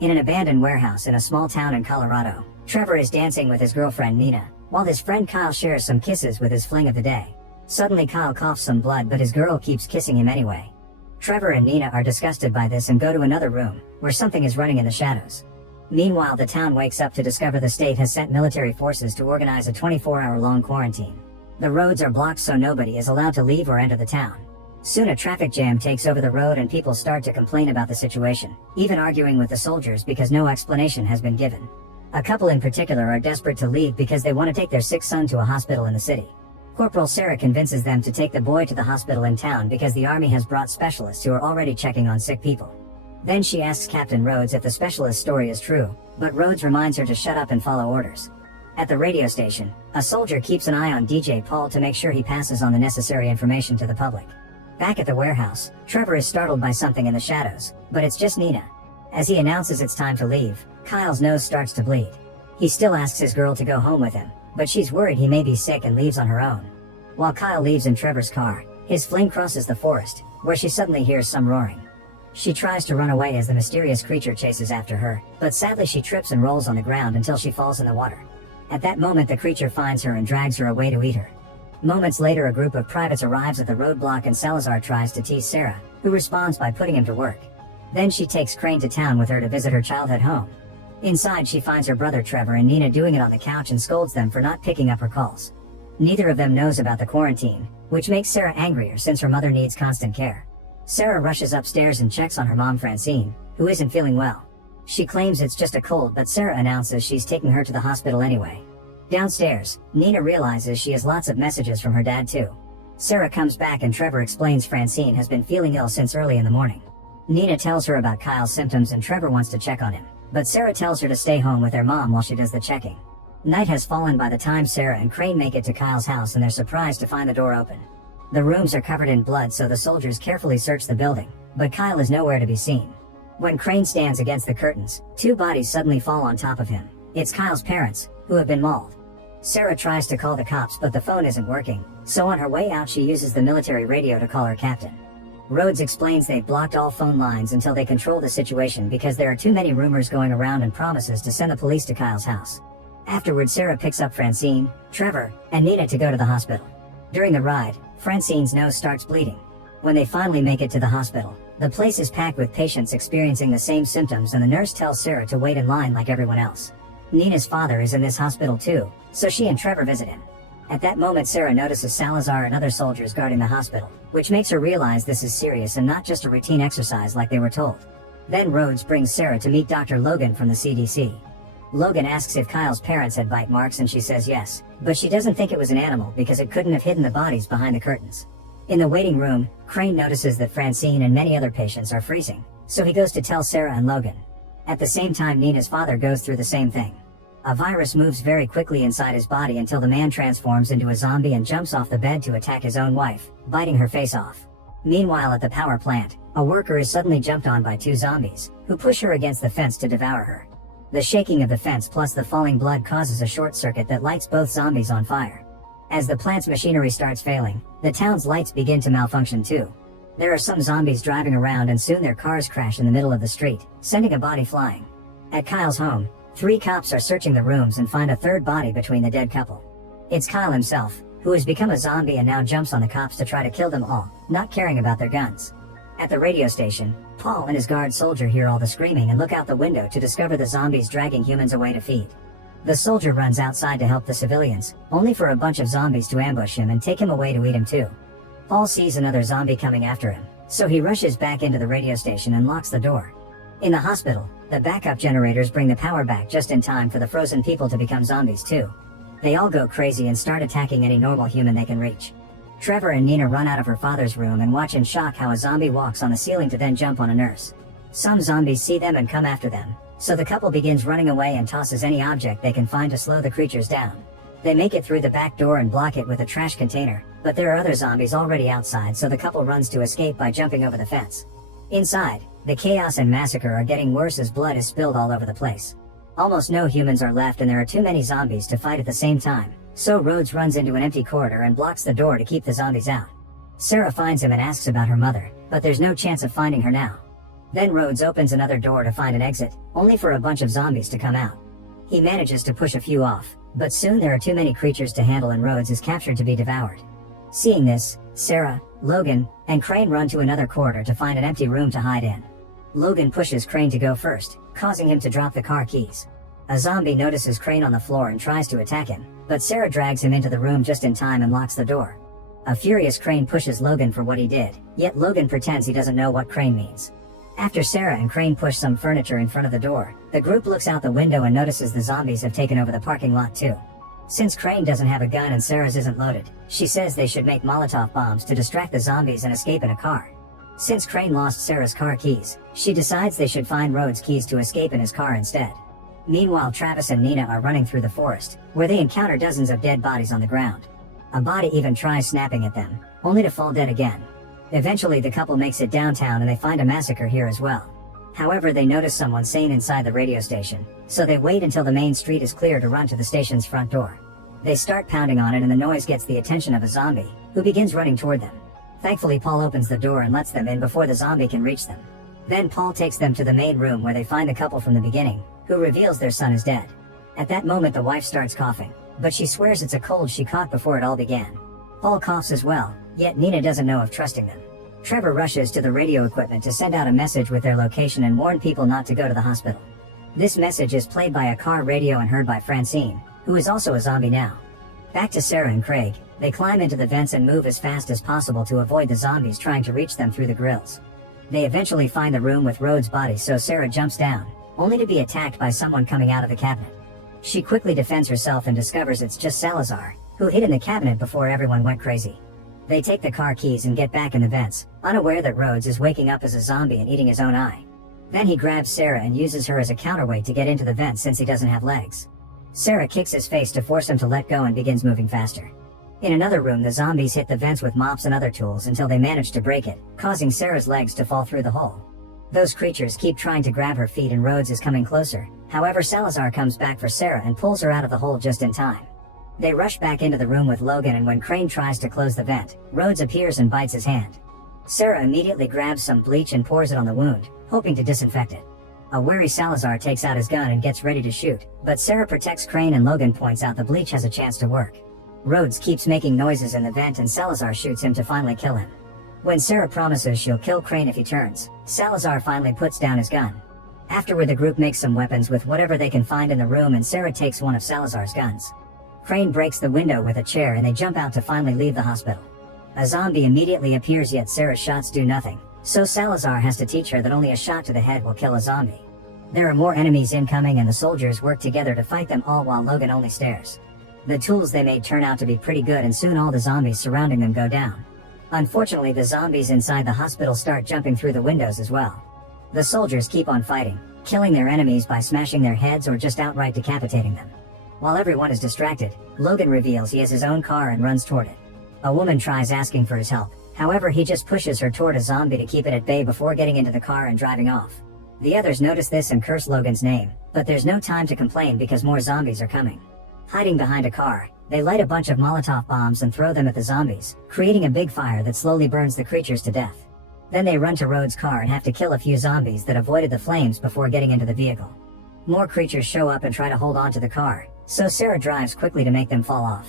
In an abandoned warehouse in a small town in Colorado, Trevor is dancing with his girlfriend Nina, while his friend Kyle shares some kisses with his fling of the day. Suddenly Kyle coughs some blood, but his girl keeps kissing him anyway. Trevor and Nina are disgusted by this and go to another room, where something is running in the shadows. Meanwhile, the town wakes up to discover the state has sent military forces to organize a 24-hour-long quarantine. The roads are blocked so nobody is allowed to leave or enter the town. Soon a traffic jam takes over the road and people start to complain about the situation, even arguing with the soldiers because no explanation has been given. A couple in particular are desperate to leave because they want to take their sick son to a hospital in the city. Corporal Sarah convinces them to take the boy to the hospital in town because the army has brought specialists who are already checking on sick people. Then she asks Captain Rhodes if the specialist's story is true, but Rhodes reminds her to shut up and follow orders. At the radio station, a soldier keeps an eye on DJ Paul to make sure he passes on the necessary information to the public. Back at the warehouse, Trevor is startled by something in the shadows, but it's just Nina. As he announces it's time to leave, Kyle's nose starts to bleed. He still asks his girl to go home with him, but she's worried he may be sick and leaves on her own. While Kyle leaves in Trevor's car, his fling crosses the forest, where she suddenly hears some roaring. She tries to run away as the mysterious creature chases after her, but sadly she trips and rolls on the ground until she falls in the water. At that moment the creature finds her and drags her away to eat her. Moments later a group of privates arrives at the roadblock and Salazar tries to tease Sarah, who responds by putting him to work. Then she takes Crane to town with her to visit her childhood home. Inside she finds her brother Trevor and Nina doing it on the couch and scolds them for not picking up her calls. Neither of them knows about the quarantine, which makes Sarah angrier since her mother needs constant care. Sarah rushes upstairs and checks on her mom Francine, who isn't feeling well. She claims it's just a cold, but Sarah announces she's taking her to the hospital anyway. Downstairs, Nina realizes she has lots of messages from her dad too. Sarah comes back and Trevor explains Francine has been feeling ill since early in the morning. Nina tells her about Kyle's symptoms and Trevor wants to check on him, but Sarah tells her to stay home with their mom while she does the checking. Night has fallen by the time Sarah and Crane make it to Kyle's house and they're surprised to find the door open. The rooms are covered in blood, so the soldiers carefully search the building, but Kyle is nowhere to be seen. When Crane stands against the curtains, two bodies suddenly fall on top of him. It's Kyle's parents, who have been mauled. Sarah tries to call the cops, but the phone isn't working, so on her way out she uses the military radio to call her captain. Rhodes explains they've blocked all phone lines until they control the situation because there are too many rumors going around and promises to send the police to Kyle's house. Afterward, Sarah picks up Francine, Trevor, and Nina to go to the hospital. During the ride, Francine's nose starts bleeding. When they finally make it to the hospital, the place is packed with patients experiencing the same symptoms and the nurse tells Sarah to wait in line like everyone else. Nina's father is in this hospital too, so she and Trevor visit him. At that moment Sarah notices Salazar and other soldiers guarding the hospital, which makes her realize this is serious and not just a routine exercise like they were told. Then Rhodes brings Sarah to meet Dr. Logan from the CDC. Logan asks if Kyle's parents had bite marks and she says yes, but she doesn't think it was an animal because it couldn't have hidden the bodies behind the curtains. In the waiting room, Crane notices that Francine and many other patients are freezing, so he goes to tell Sarah and Logan. At the same time, Nina's father goes through the same thing. A virus moves very quickly inside his body until the man transforms into a zombie and jumps off the bed to attack his own wife, biting her face off. Meanwhile at the power plant, a worker is suddenly jumped on by two zombies, who push her against the fence to devour her. The shaking of the fence plus the falling blood causes a short circuit that lights both zombies on fire. As the plant's machinery starts failing, the town's lights begin to malfunction too. There are some zombies driving around and soon their cars crash in the middle of the street, sending a body flying. At Kyle's home, 3 cops are searching the rooms and find a third body between the dead couple. It's Kyle himself, who has become a zombie and now jumps on the cops to try to kill them all, not caring about their guns. At the radio station, Paul and his guard soldier hear all the screaming and look out the window to discover the zombies dragging humans away to feed. The soldier runs outside to help the civilians, only for a bunch of zombies to ambush him and take him away to eat him too. Paul sees another zombie coming after him, so he rushes back into the radio station and locks the door. In the hospital, the backup generators bring the power back just in time for the frozen people to become zombies too. They all go crazy and start attacking any normal human they can reach. Trevor and Nina run out of her father's room and watch in shock how a zombie walks on the ceiling to then jump on a nurse. Some zombies see them and come after them, so the couple begins running away and tosses any object they can find to slow the creatures down. They make it through the back door and block it with a trash container, but there are other zombies already outside, so the couple runs to escape by jumping over the fence. Inside, the chaos and massacre are getting worse as blood is spilled all over the place. Almost no humans are left and there are too many zombies to fight at the same time, so Rhodes runs into an empty corridor and blocks the door to keep the zombies out. Sarah finds him and asks about her mother, but there's no chance of finding her now. Then Rhodes opens another door to find an exit, only for a bunch of zombies to come out. He manages to push a few off, but soon there are too many creatures to handle and Rhodes is captured to be devoured. Seeing this, Sarah, Logan, and Crane run to another corridor to find an empty room to hide in. Logan pushes Crane to go first, causing him to drop the car keys. A zombie notices Crane on the floor and tries to attack him, but Sarah drags him into the room just in time and locks the door. A furious Crane pushes Logan for what he did, yet Logan pretends he doesn't know what Crane means. After Sarah and Crane push some furniture in front of the door, the group looks out the window and notices the zombies have taken over the parking lot too. Since Crane doesn't have a gun and Sarah's isn't loaded, she says they should make Molotov bombs to distract the zombies and escape in a car. Since Crane lost Sarah's car keys, she decides they should find Rhodes' keys to escape in his car instead. Meanwhile, Travis and Nina are running through the forest, where they encounter dozens of dead bodies on the ground. A body even tries snapping at them, only to fall dead again. Eventually the couple makes it downtown and they find a massacre here as well. However, they notice someone sane inside the radio station, so they wait until the main street is clear to run to the station's front door. They start pounding on it and the noise gets the attention of a zombie, who begins running toward them. Thankfully, Paul opens the door and lets them in before the zombie can reach them. Then Paul takes them to the main room where they find the couple from the beginning, who reveals their son is dead. At that moment the wife starts coughing, but she swears it's a cold she caught before it all began. Paul coughs as well, yet Nina doesn't know of trusting them. Trevor rushes to the radio equipment to send out a message with their location and warn people not to go to the hospital. This message is played by a car radio and heard by Francine, who is also a zombie now. Back to Sarah and Craig, they climb into the vents and move as fast as possible to avoid the zombies trying to reach them through the grills. They eventually find the room with Rhodes' body, so Sarah jumps down, only to be attacked by someone coming out of the cabinet. She quickly defends herself and discovers it's just Salazar, who hid in the cabinet before everyone went crazy. They take the car keys and get back in the vents, unaware that Rhodes is waking up as a zombie and eating his own eye. Then he grabs Sarah and uses her as a counterweight to get into the vents since he doesn't have legs. Sarah kicks his face to force him to let go and begins moving faster. In another room, the zombies hit the vents with mops and other tools until they manage to break it, causing Sarah's legs to fall through the hole. Those creatures keep trying to grab her feet and Rhodes is coming closer. However, Salazar comes back for Sarah and pulls her out of the hole just in time. They rush back into the room with Logan, and when Crane tries to close the vent, Rhodes appears and bites his hand. Sarah immediately grabs some bleach and pours it on the wound, hoping to disinfect it. A wary Salazar takes out his gun and gets ready to shoot, but Sarah protects Crane and Logan points out the bleach has a chance to work. Rhodes keeps making noises in the vent and Salazar shoots him to finally kill him. When Sarah promises she'll kill Crane if he turns, Salazar finally puts down his gun. Afterward, the group makes some weapons with whatever they can find in the room and Sarah takes one of Salazar's guns. Crane breaks the window with a chair and they jump out to finally leave the hospital. A zombie immediately appears, yet Sarah's shots do nothing, so Salazar has to teach her that only a shot to the head will kill a zombie. There are more enemies incoming and the soldiers work together to fight them all while Logan only stares. The tools they made turn out to be pretty good and soon all the zombies surrounding them go down. Unfortunately, the zombies inside the hospital start jumping through the windows as well. The soldiers keep on fighting, killing their enemies by smashing their heads or just outright decapitating them. While everyone is distracted, Logan reveals he has his own car and runs toward it. A woman tries asking for his help, however he just pushes her toward a zombie to keep it at bay before getting into the car and driving off. The others notice this and curse Logan's name, but there's no time to complain because more zombies are coming. Hiding behind a car, they light a bunch of Molotov bombs and throw them at the zombies, creating a big fire that slowly burns the creatures to death. Then they run to Rhodes' car and have to kill a few zombies that avoided the flames before getting into the vehicle. More creatures show up and try to hold on to the car, so Sarah drives quickly to make them fall off.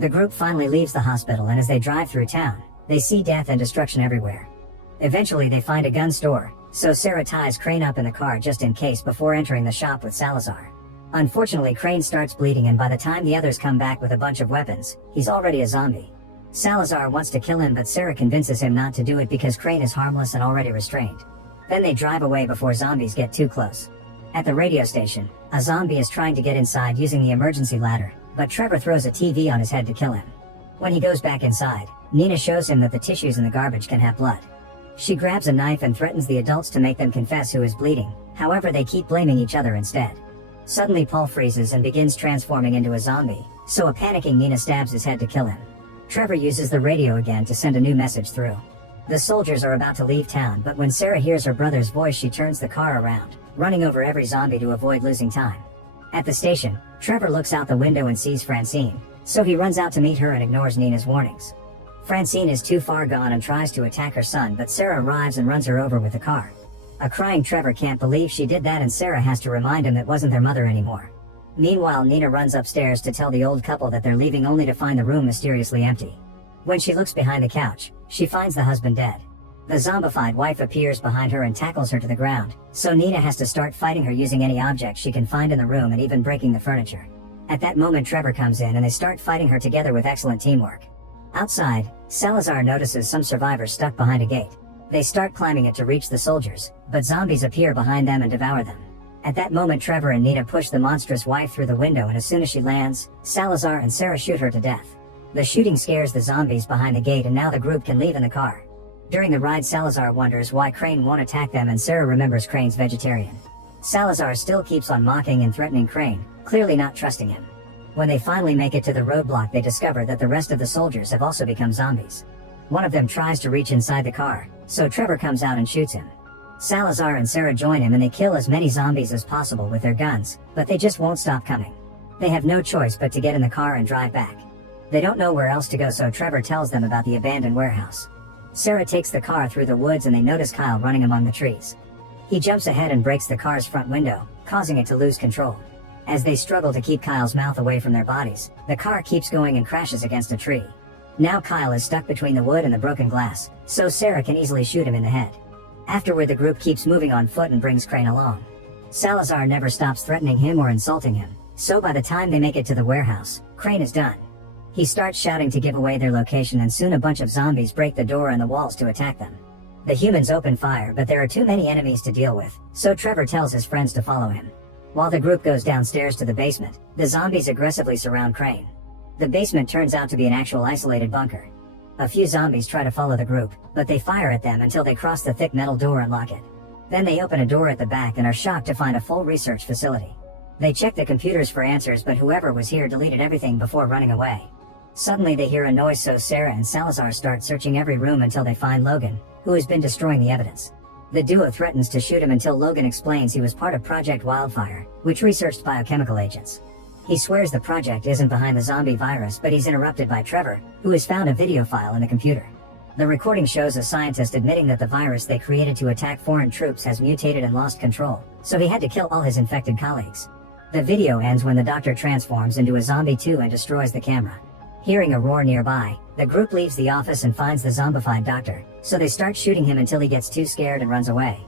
The group finally leaves the hospital, and as they drive through town, they see death and destruction everywhere. Eventually they find a gun store, so Sarah ties Crane up in the car just in case before entering the shop with Salazar. Unfortunately, Crane starts bleeding and by the time the others come back with a bunch of weapons, he's already a zombie. Salazar wants to kill him, but Sarah convinces him not to do it because Crane is harmless and already restrained. Then they drive away before zombies get too close. At the radio station, a zombie is trying to get inside using the emergency ladder, but Trevor throws a TV on his head to kill him. When he goes back inside, Nina shows him that the tissues in the garbage can have blood. She grabs a knife and threatens the adults to make them confess who is bleeding, however they keep blaming each other instead. Suddenly Paul freezes and begins transforming into a zombie, so a panicking Nina stabs his head to kill him. Trevor uses the radio again to send a new message through. The soldiers are about to leave town, but when Sarah hears her brother's voice she turns the car around, running over every zombie to avoid losing time. At the station, Trevor looks out the window and sees Francine, so he runs out to meet her and ignores Nina's warnings. Francine is too far gone and tries to attack her son, but Sarah arrives and runs her over with the car. A crying Trevor can't believe she did that, and Sarah has to remind him it wasn't their mother anymore. Meanwhile, Nina runs upstairs to tell the old couple that they're leaving, only to find the room mysteriously empty. When she looks behind the couch, she finds the husband dead. The zombified wife appears behind her and tackles her to the ground, so Nina has to start fighting her using any object she can find in the room and even breaking the furniture. At that moment, Trevor comes in and they start fighting her together with excellent teamwork. Outside, Salazar notices some survivors stuck behind a gate. They start climbing it to reach the soldiers, but zombies appear behind them and devour them. At that moment, Trevor and Nina push the monstrous wife through the window, and as soon as she lands, Salazar and Sarah shoot her to death. The shooting scares the zombies behind the gate, and now the group can leave in the car. During the ride, Salazar wonders why Crane won't attack them, and Sarah remembers Crane's vegetarian. Salazar still keeps on mocking and threatening Crane, clearly not trusting him. When they finally make it to the roadblock, they discover that the rest of the soldiers have also become zombies. One of them tries to reach inside the car, so Trevor comes out and shoots him. Salazar and Sarah join him and they kill as many zombies as possible with their guns, but they just won't stop coming. They have no choice but to get in the car and drive back. They don't know where else to go, so Trevor tells them about the abandoned warehouse. Sarah takes the car through the woods and they notice Kyle running among the trees. He jumps ahead and breaks the car's front window, causing it to lose control. As they struggle to keep Kyle's mouth away from their bodies, the car keeps going and crashes against a tree. Now Kyle is stuck between the wood and the broken glass, so Sarah can easily shoot him in the head. Afterward, the group keeps moving on foot and brings Crane along. Salazar never stops threatening him or insulting him, so by the time they make it to the warehouse, Crane is done. He starts shouting to give away their location, and soon a bunch of zombies break the door and the walls to attack them. The humans open fire, but there are too many enemies to deal with, so Trevor tells his friends to follow him. While the group goes downstairs to the basement, the zombies aggressively surround Crane. The basement turns out to be an actual isolated bunker. A few zombies try to follow the group, but they fire at them until they cross the thick metal door and lock it. Then they open a door at the back and are shocked to find a full research facility. They check the computers for answers, but whoever was here deleted everything before running away. Suddenly they hear a noise, so Sarah and Salazar start searching every room until they find Logan, who has been destroying the evidence. The duo threatens to shoot him until Logan explains he was part of Project Wildfire, which researched biochemical agents. He swears the project isn't behind the zombie virus, but he's interrupted by Trevor, who has found a video file in the computer. The recording shows a scientist admitting that the virus they created to attack foreign troops has mutated and lost control, so he had to kill all his infected colleagues. The video ends when the doctor transforms into a zombie too and destroys the camera. Hearing a roar nearby, the group leaves the office and finds the zombified doctor, so they start shooting him until he gets too scared and runs away.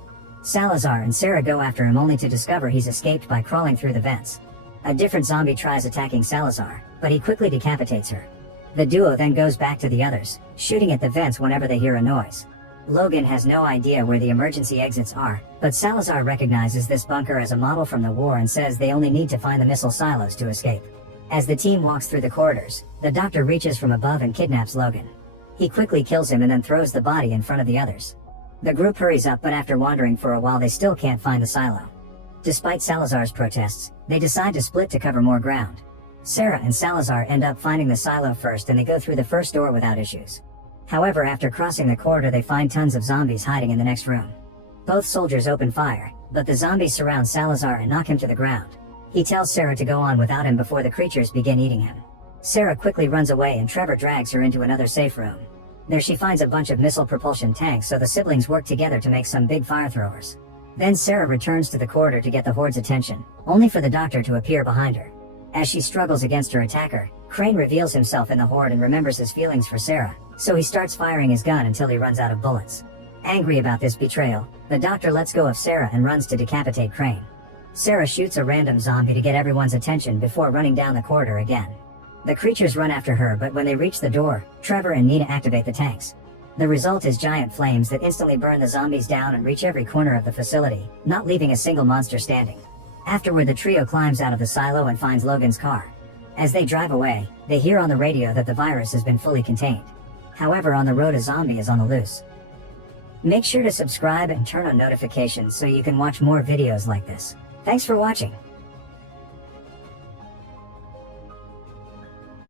Salazar and Sarah go after him, only to discover he's escaped by crawling through the vents. A different zombie tries attacking Salazar, but he quickly decapitates her. The duo then goes back to the others, shooting at the vents whenever they hear a noise. Logan has no idea where the emergency exits are, but Salazar recognizes this bunker as a model from the war and says they only need to find the missile silos to escape. As the team walks through the corridors, the doctor reaches from above and kidnaps Logan. He quickly kills him and then throws the body in front of the others. The group hurries up, but after wandering for a while they still can't find the silo. Despite Salazar's protests, they decide to split to cover more ground. Sarah and Salazar end up finding the silo first and they go through the first door without issues. However, after crossing the corridor they find tons of zombies hiding in the next room. Both soldiers open fire, but the zombies surround Salazar and knock him to the ground. He tells Sarah to go on without him before the creatures begin eating him. Sarah quickly runs away and Trevor drags her into another safe room. There she finds a bunch of missile propulsion tanks, so the siblings work together to make some big fire throwers. Then Sarah returns to the corridor to get the Horde's attention, only for the doctor to appear behind her. As she struggles against her attacker, Crane reveals himself in the Horde and remembers his feelings for Sarah, so he starts firing his gun until he runs out of bullets. Angry about this betrayal, the doctor lets go of Sarah and runs to decapitate Crane. Sarah shoots a random zombie to get everyone's attention before running down the corridor again. The creatures run after her, but when they reach the door, Trevor and Nina activate the tanks. The result is giant flames that instantly burn the zombies down and reach every corner of the facility, not leaving a single monster standing. Afterward, the trio climbs out of the silo and finds Logan's car. As they drive away, they hear on the radio that the virus has been fully contained. However, on the road a zombie is on the loose. Make sure to subscribe and turn on notifications so you can watch more videos like this. Thanks for watching.